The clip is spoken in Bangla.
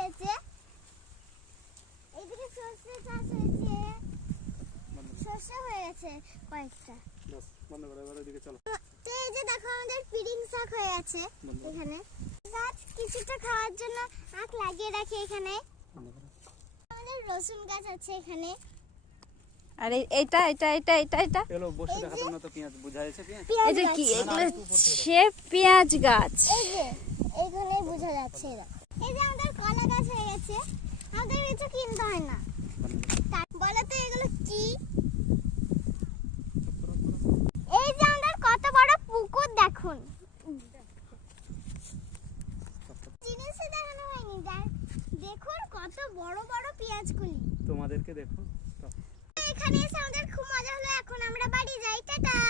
হয়েছে, এইদিকে সর্ষে চাষ হয়েছে, সর্ষে হয়ে গেছে কয়েকটা। বাস বন্ধ করে এবার ওইদিকে চলো। তো এই যে দেখো আমাদের পিডিং শাক হয়ে আছে এখানে। গাছ কিছুটা খাওয়ার জন্য আখ লাগিয়ে রাখি এখানে। আমাদের রসুন গাছ আছে এখানে। আর এটা এটা এটা এটা এটা এলো বসে দেখাতে না তো পেঁয়াজ বোঝা যাচ্ছে পেঁয়াজ। এটা কি এগুলো সে পেঁয়াজ গাছ। এই যে এইখানে বোঝা যাচ্ছে এরকম। এই যে আমাদের কলা গাছ হয়ে গেছে, আমাদের কিছু কিনতে হয় না। বলো তো এগুলো কি? এই যে আমাদের কত বড় পুকুর দেখুন। জিনিসই দেখানো হয়নি, দেখুন কত বড় বড় পেঁয়াজগুলি। তোমাদেরকে দেখো। এখানে এসে আমাদের খুব মজা হলো। এখন আমরা বাড়ি যাই, টাটা।